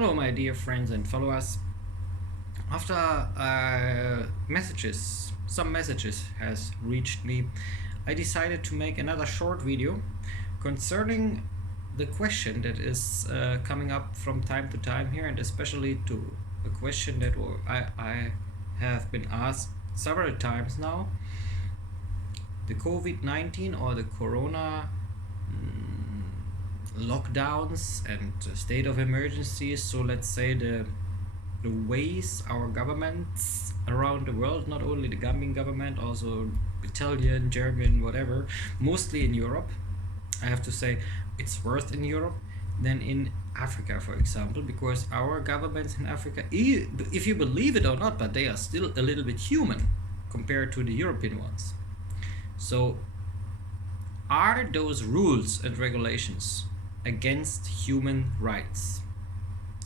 Hello, my dear friends and followers. After some messages has reached me, I decided to make another short video concerning the question that is coming up from time to time here, and especially to a question that I have been asked several times now. The Covid-19 or the Corona lockdowns and state of emergencies, so let's say the ways our governments around the world, not only the Gambian government, also Italian, German, whatever, mostly in Europe. I have to say it's worse in Europe than in Africa, for example, because our governments in Africa, if you believe it or not, but they are still a little bit human compared to the European ones. So are those rules and regulations against human rights?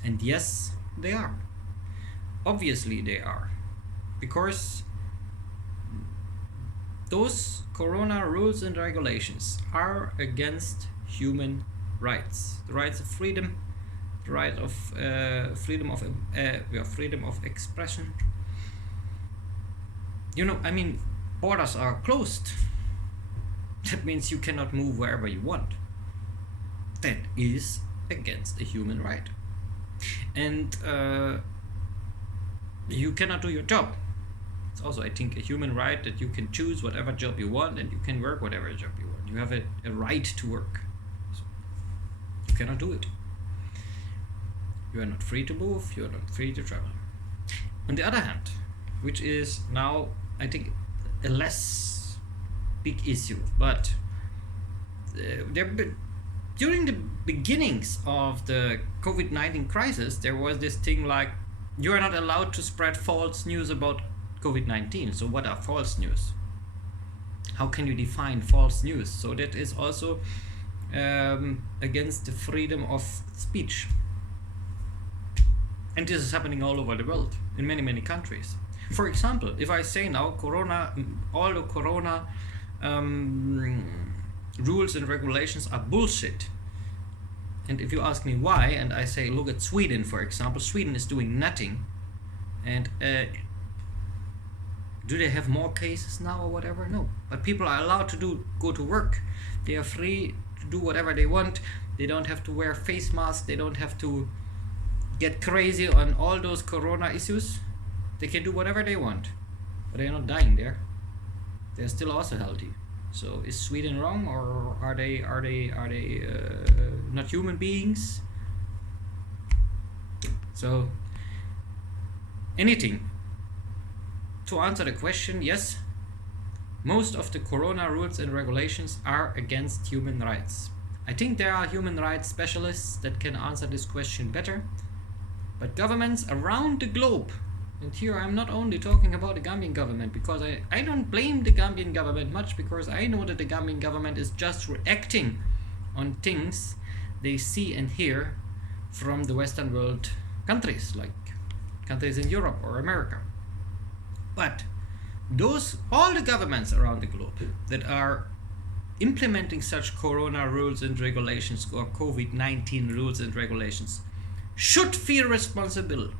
And yes, they are. Obviously they are, because those Corona rules and regulations are against human rights. The rights of freedom, the right of freedom of expression. Borders are closed. That means you cannot move wherever you want. That is against a human right. And you cannot do your job. It's also, I think, a human right that you can choose whatever job you want and you can work whatever job you want. You have a right to work. So you cannot do it. You are not free to move, you are not free to travel. On the other hand, which is now, I think, a less big issue, but during the beginnings of the COVID-19 crisis, there was this thing like, you are not allowed to spread false news about COVID-19. So what are false news? How can you define false news? So that is also against the freedom of speech. And this is happening all over the world, in many, many countries. For example, if I say now all the Corona rules and regulations are bullshit, and if you ask me why, and I say, look at Sweden, for example, Sweden is doing nothing, and do they have more cases now or whatever? No, but people are allowed to go to work. They are free to do whatever they want. They don't have to wear face masks. They don't have to get crazy on all those Corona issues. They can do whatever they want, but they're not dying there. They're still also healthy. So is Sweden wrong, or are they not human beings? So anything to answer the question, yes, most of the Corona rules and regulations are against human rights. I think there are human rights specialists that can answer this question better, but governments around the globe, and here I'm not only talking about the Gambian government, because I don't blame the Gambian government much, because I know that the Gambian government is just reacting on things they see and hear from the Western world countries, like countries in Europe or America. But all the governments around the globe that are implementing such Corona rules and regulations, or COVID-19 rules and regulations, should feel responsible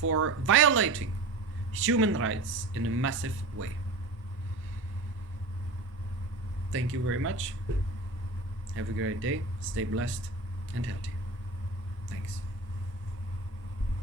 for violating human rights in a massive way. Thank you very much. Have a great day. Stay blessed and healthy.